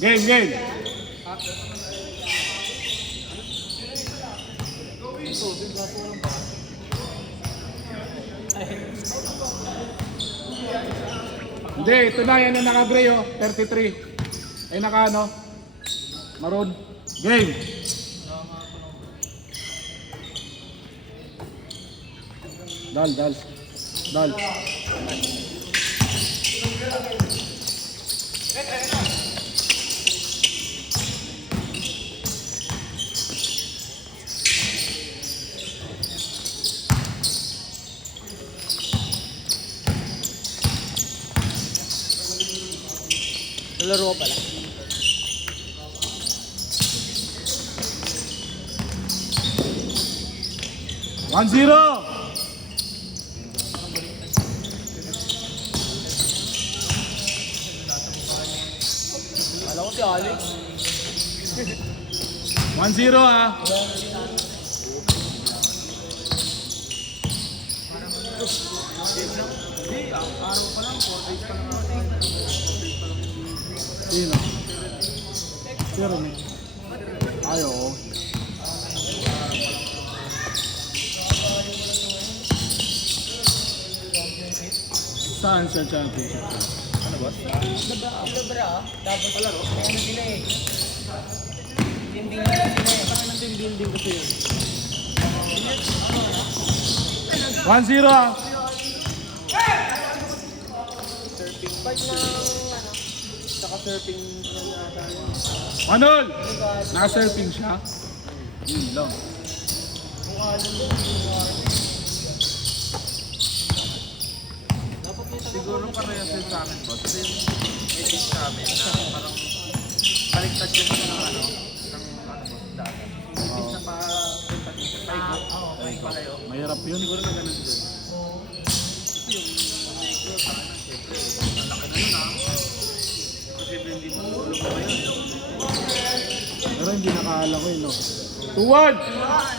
Game, game. Hindi, ito na yan ang naka-gray oh, 33. Ay naka ano? Maroon. Game. Dal, dal. Dal. Laro pala. One zero. Alam ko si Alex. 1-0 ah. Sino? Sino ni? Ayo. Saan siya championship? Ano ba? Bra. Tapos laro. May ano sila eh. Team building sila eh. Parang team building kasi yun. 1-0 ah. Surfing. Pag ng ano. Saka surfing na nata yun. Manol! Naka-surfing siya? Yun lang. Siguro parehas din sa amin, boss. Kasi yung edit sa amin na parang baliktad yung ano, ng ano, dati. Imbis na pa-punta dito, palayo. Mahirap yun. Siguro na ganun din. Kasi yung negro, parang siyempre, malaki na yun kasi hindi mo tulog pa yun. Pero hindi nakaalam ko yun, no? 2-1!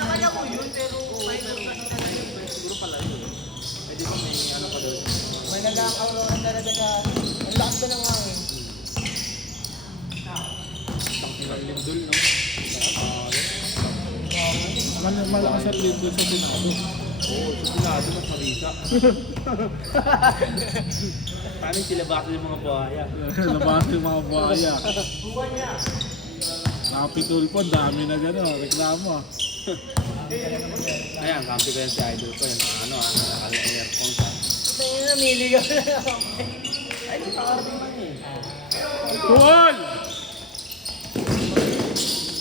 Nakaya ko yun, pero siguro palayo. Pwede mo may ano pa doon. May nag-aawro ng talaga sa... Ang lakas ka ng hangin. Lindol, no? Malakas at lito sa binado. Oo, sa pinado mas marisa. Paano yung silabasa yung mga buhaya? Labas yung mga buhaya. Nakapitulpo, dami na gano'n. Reklamo ah. Ayan, kampi ko yan si Idol ko. Yung ano, naka-earphone siya. Tingin na, mili ka. Ay, di nakarating man eh. 2-1!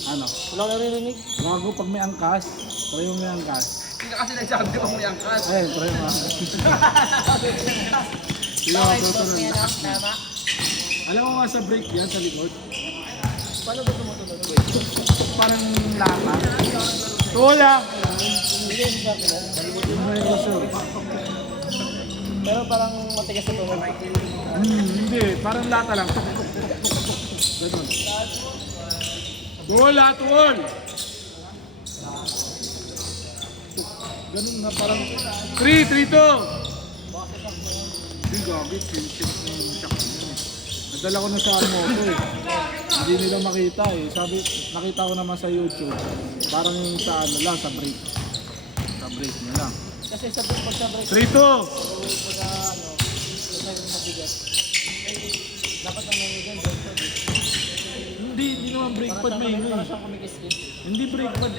Ano? Wala ka narinig? Bago pag may angkas. Try mo may angkas. Hindi ka kasi nagsabi ko may angkas. Ayun, try mo angkas. Hindi ako Bakit tutunod. yan ah? Tama? Alam mo nga sa break yan sa likod. Paano ba tumutunog? Parang lata. Wala! Hindi yung sabi na. May gusto. Pero parang matigas na tunog. Hindi, parang lata lang. Tuk, tuk, tuk, tuk, tuk, tuk. Ganun. Wala, tuwal! Ganun na parang 3-2! Hindi gagit, sinisip yung shock niya eh. Nadala ko na sa moto eh. Hindi nila makita eh. Sabi, nakita ko naman sa YouTube. Parang yung sa ano lang, sa brake. Sa brake niya lang. Kasi sa pag sa break, 3-2! pag ano, pag mabigat. Dapat ang may ganyan, break pad. Hindi naman brake pad may Parang siyang kumikis-kis. Hindi brake pad.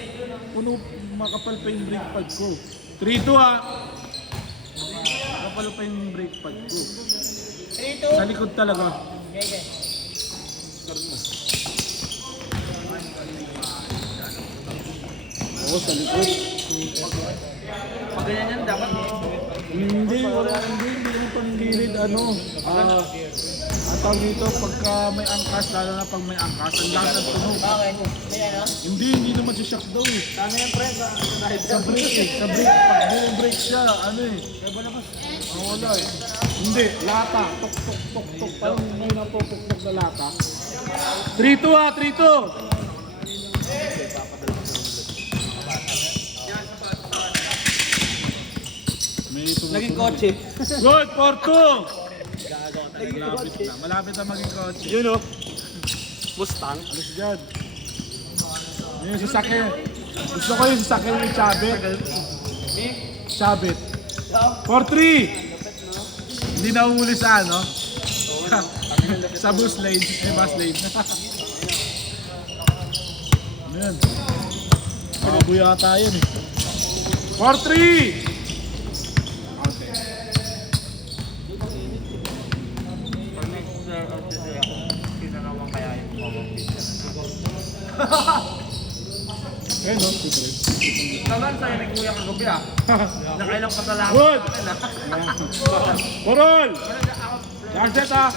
Puno, makapal pa yung brake pad ko. 3-2 ah! Makapal pa yung brake pad ko. 3-2. Sa likod talaga. Okay, okay. Oo, sa likod. Pag ganyan yan, dapat Hindi, wala, hindi naman pang gilid, ano. Ang tawag dito, pagka may angkas, lalo na pag may angkas, ang lakas ng tunog. Bakit? May ano? Hindi naman siya shock daw eh. Sana yung pre, Sa brake eh, sa brake, pag brake siya, ano eh. Wala eh. Hindi, lata, tok, tok, tok, tok, parang may napupuktok na lata. 3-2 ah, 3-2! May Naging tumutunog. kotse. Good, 4-2! Malapit na maging coach. Yun o. Mustang. Alis dyan. Yung sasakyan. Gusto ko yung sasakyan yung Chabit. Chabit. 4-3. Hindi na umuli sa ano? Sa bus lane. Bus lane. Ano yan? Pakabu yata yan eh. 4-3. Okay. Pag next order ako, kinanawang kaya yung pamangkin. Ayun no, 2-3. Tagal sa'yo ni Kuya kagabi ah. Nakailang pasalamat Good! sa akin ah. Corol! Jacket ah!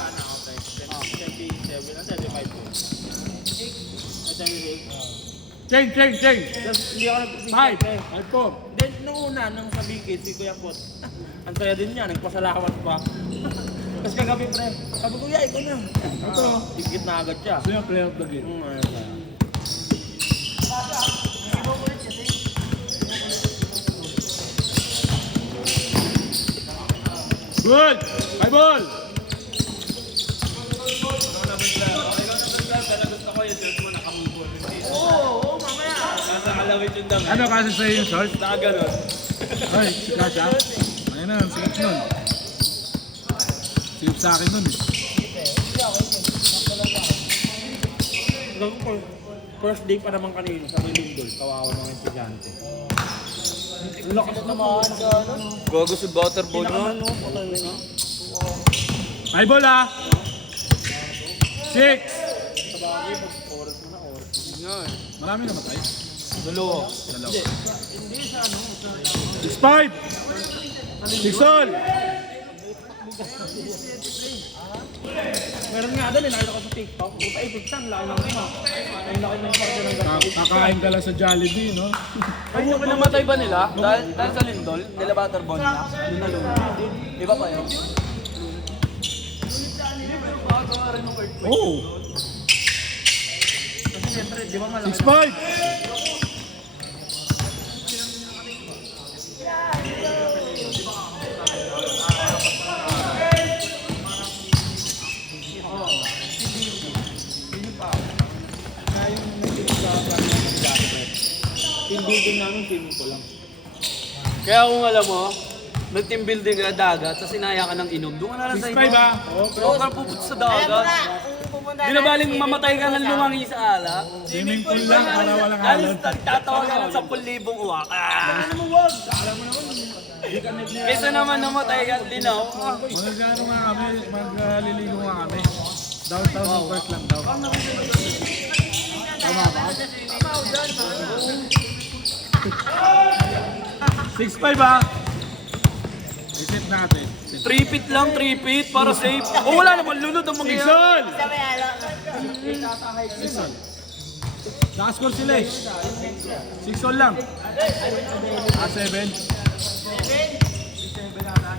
Change! Hindi ako nagpipigil. 5-4. Then, noong una, nang sabi kay si Kuya Pot, ang saya din niya, nagpasalamat pa. Tapos kagabi pre, sabi ko, ikaw na. Ito. Digit na agad siya. Gusto yung player of the game. Ayun. Good! 5 ball! Oo, mamaya. Nasa kalawit yung dami. Ano kasi sa'yo yung short? Nakaganon. Ay, sikat siya. Ayun na, sikip nun. Sikip sa akin nun eh. First day pa naman kanina sa Lindol, kawawa mga estudyante. Lakas naman ka, ano? Gago si Butterball no? High ball ah! 6! Marami namatay. Dalawa. 6-5! 6 all! Meron nga doon, nakita ko sa TikTok. Puta, ipigsan, laki ng ano. Ang laki ng parda ng gabi. Kakain ka lang sa Jollibee, no? Ay, namatay ba nila? Dahil sa lindol? Nila Butterball na? Yun na lumang. Iba pa yun? Oo! Kasi siyempre, di ba malaki? 6-5! Team building namin, swimming ko lang. Kaya kung alam mo, nag-team building ka dagat, sa sinaya ka ng inom, doon ka na lang sa 6-5 iba. ah! Huwag ka pupunta sa Alam mo dagat. na, kung pupunta Di na baling mamatay ka ng lumangi sa ala. Swimming pool lang para walang Alis, alon. nagtatawa ka ng 10,000 uwak. Kesa naman namatay ka ng linaw. Magkano nga kami, magliligo nga kami. Downtown ng Perth lang daw. Tama ba? 6-5 ah! Isip natin. 3 feet lang, 3 feet para safe. O wala naman, lunod ang mangyayari. Sixol! sabi, alam. Sixol. Nakascore sila eh. 6-all lang. 7.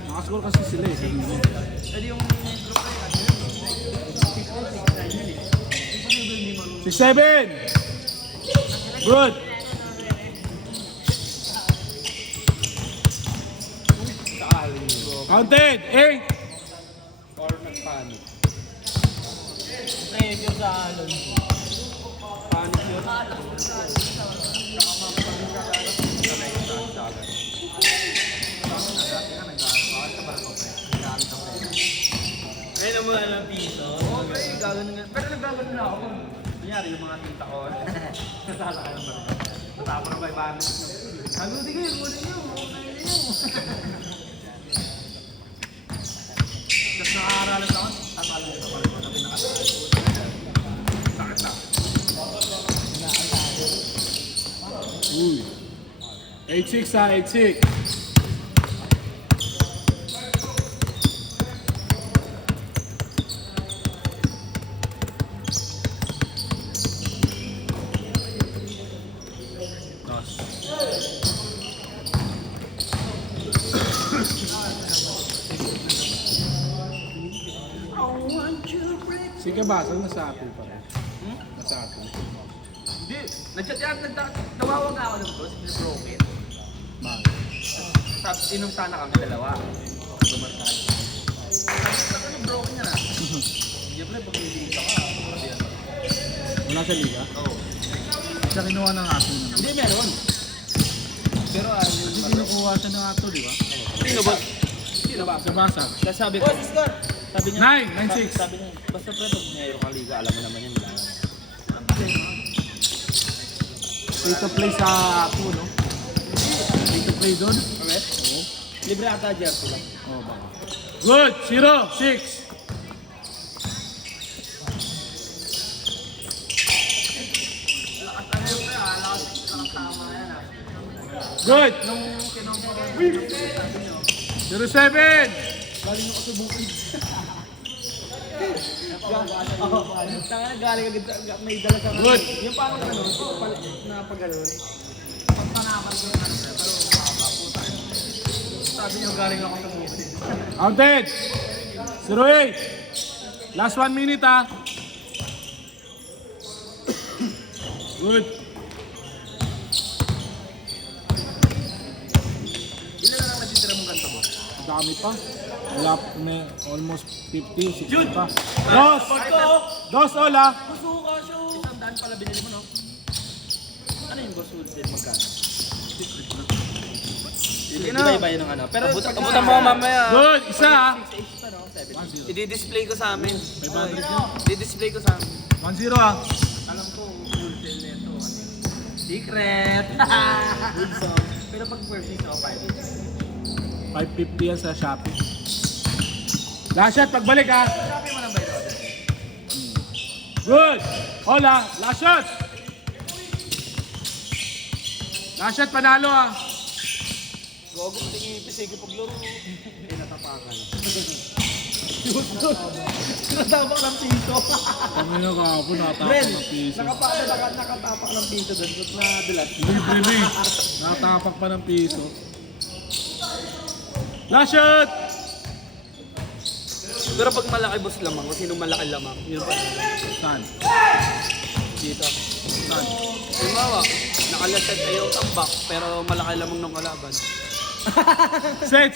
Nakascore kasi sila eh. 6-7. Good. Counted. 8. Or nag-panic. Preview sa alon. Panic yun. Ngayon naman lang piso. Okay, gagawin nga. Pero naggagawin na ako. Kunyari yung mga tinta ko. Nasasakay ng barko. Natapos na 500. Sabi ko, sige, kunin nyo. Okay nyo. Tapos nakakaralan ako. Tatalo sa barko na pinakasakay. Sakit lang. Uy. 8-6 ah, 8-6. Sige ba? Saan nasa Apple pa rin? Nasa Apple. Hindi. Nag-chat yan. Nagtawawag ako ng bros. Broken. Bakit? Tapos inom sana kami dalawa. Dumarkaan. Tapos ano broken yan ah. Hindi pa rin pag-iinita ka. Wala sa liga? Oo. Siya kinuha ng ato naman. Hindi, meron. Pero Hindi kinukuha siya ng ato, di ba? Sino ba? Sino ba? Sa basa. Kaya sabi ko, Boss, score! sabi niya, 9, 9-6. sabi niya, basta pre, pag mayroon kang liga, alam mo naman yun. Pay to play sa ato, no? Pay to play doon? Correct? Oo. Libre ata jersey lang. Oo, baka. Good! 0-6. Good! 0-7. Tanga, galing agad may dala sa Good. Yung parang ano, na pag-alor. Sabi niyo galing ako sa bukid. Counted. 0-8. Last 1 minute, ah. Good. Ilan na lang natitira mong ganito mo? Dami pa. Wala, may almost 50, 60 pa. Dos! Dos, Ola! Suka siya! Isang daan pala binili mo, no? Ano yung boss wood din magkano? Sige Hindi ba iba yun ng ano? Pero abutan mo mamaya. Good! Isa, ah. 6 pa, no? 7. 1-0. I-display ko sa amin. 500 yun. I-display ko sa amin. 1-0, ah. Alam ko, wholesale neto. Secret! Good song. Pero pag purchase ako, 5. 550 yan sa Shopee. Last shot, pagbalik, ah. Sabi mo lang ba ito? Good! Ola, last shot! Last shot, panalo, ah. Gogo, tingin sige paglaro. Tinatapakan. Tinatapak ng piso. Kami na kahapon, nakatapak Men, ng piso. nakatapak ng piso doon. Ba't nadulas? Libre, Lee. Nakatapak pa ng piso. Last shot! Pero pag malaki boss lamang, kung sinong malaki lamang, yun pa. Saan? Dito. Saan? Halimbawa, nakalaset ay yung tambak, pero malaki lamang ng kalaban. Set!